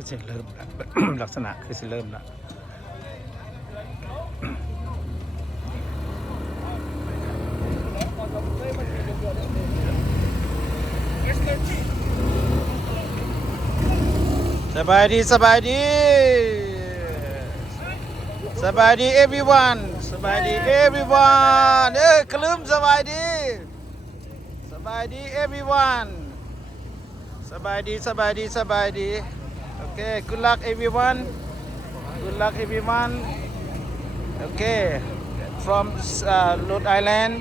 คือสิเริ่มแล้ว ลักษณะคือสิเริ่มแล้วสบายดีสบายดีสบายดี everyone สบายดี everyone คลืมสบายดีสบายดี everyone สบายดีสบายดีสบายดีโอเค good luck everyone good luck everyone okay from Rhode Island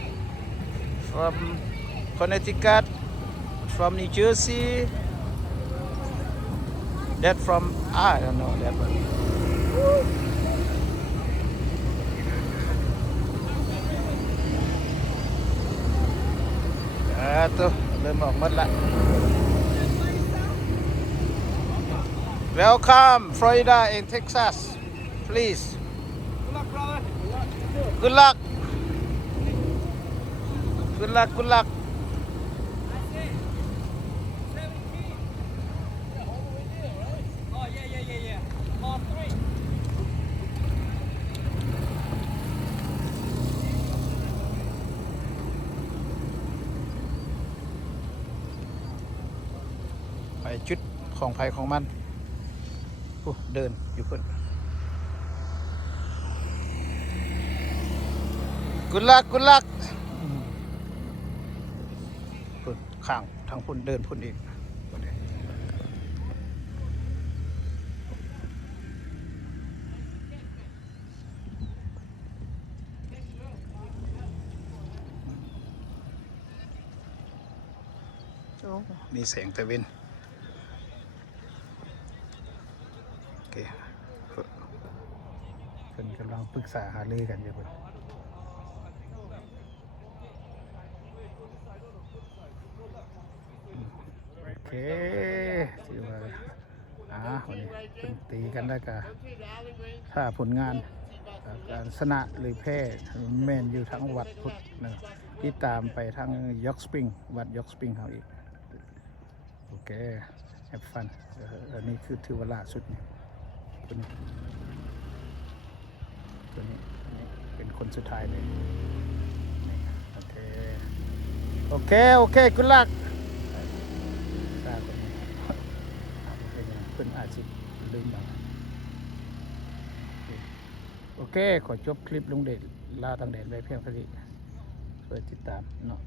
from Connecticut from New Jersey that from I don't know that one tuh เริ่มออกหมดละ Welcome Florida and Texas please Good luck brother good luck good luck good luck Oh yeah Par 3 ไปจุดของภัยของมันเดินอยู่เพิ่น Good luck good luck เพิ่นข้างทางพุ่นเดินพุ่นอีกมีแสงตะเวนโอเคเพิ่นกำลังปรึกษาหารือกันอยู่เพิ่นโอเคถือว่าวันนี้เพิ่นตีกันแล้วก็ถ้าผลงานการชนะหรือแพ้แม่นอยู่ทั้งวัดพุทธนะที่ตามไปทั้งยอกสปริงวัดยอกสปริงเฮาอีกโอเคแฮปฟันอันนี้คือถือว่าล่าสุดนี่ตัวนี้เป็นคนสุดท้ายเลยนี่โอเคโอเคกุลักทราบคนนี้เพิ่นอาจสิลืมบ้างโอเคขอจบคลิปลงเดชลาตั้งแดดไว้เพียงเท่านี้ช่วยติดตามเนาะ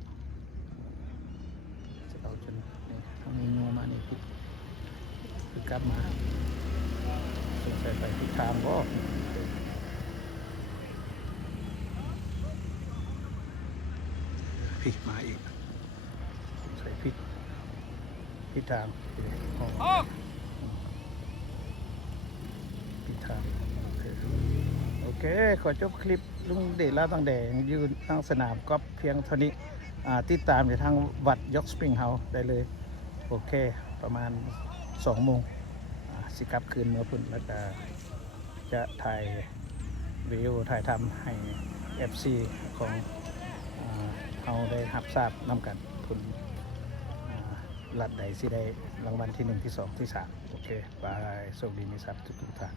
จะเอาจนนี่ทางนี้งัวมานี่คือกลับมาสงสัยไปทิศทางบ่พี่มาอีกใส่พิษทิศทางทิศทางโอเคขอจบคลิปลุงเดชลาตั้งแดดยืนทางสนามกอล์ฟเพียงเท่านี้ติดตามในทางวัดยอกสปริงเฮาส์ได้เลยโอเคประมาณ 2 โมงสิกลับคืนเมื่อพุ่นแล้วก็จะถ่ายวิดีโอถ่ายทำให้ FC ของเฮาได้รับทราบนำกันพุ่นรัฐใดสิได้รางวัลที่ 1 ที่ 2 ที่ 3โอเคบายโชคดีมีทรัพย์ทุกท่าน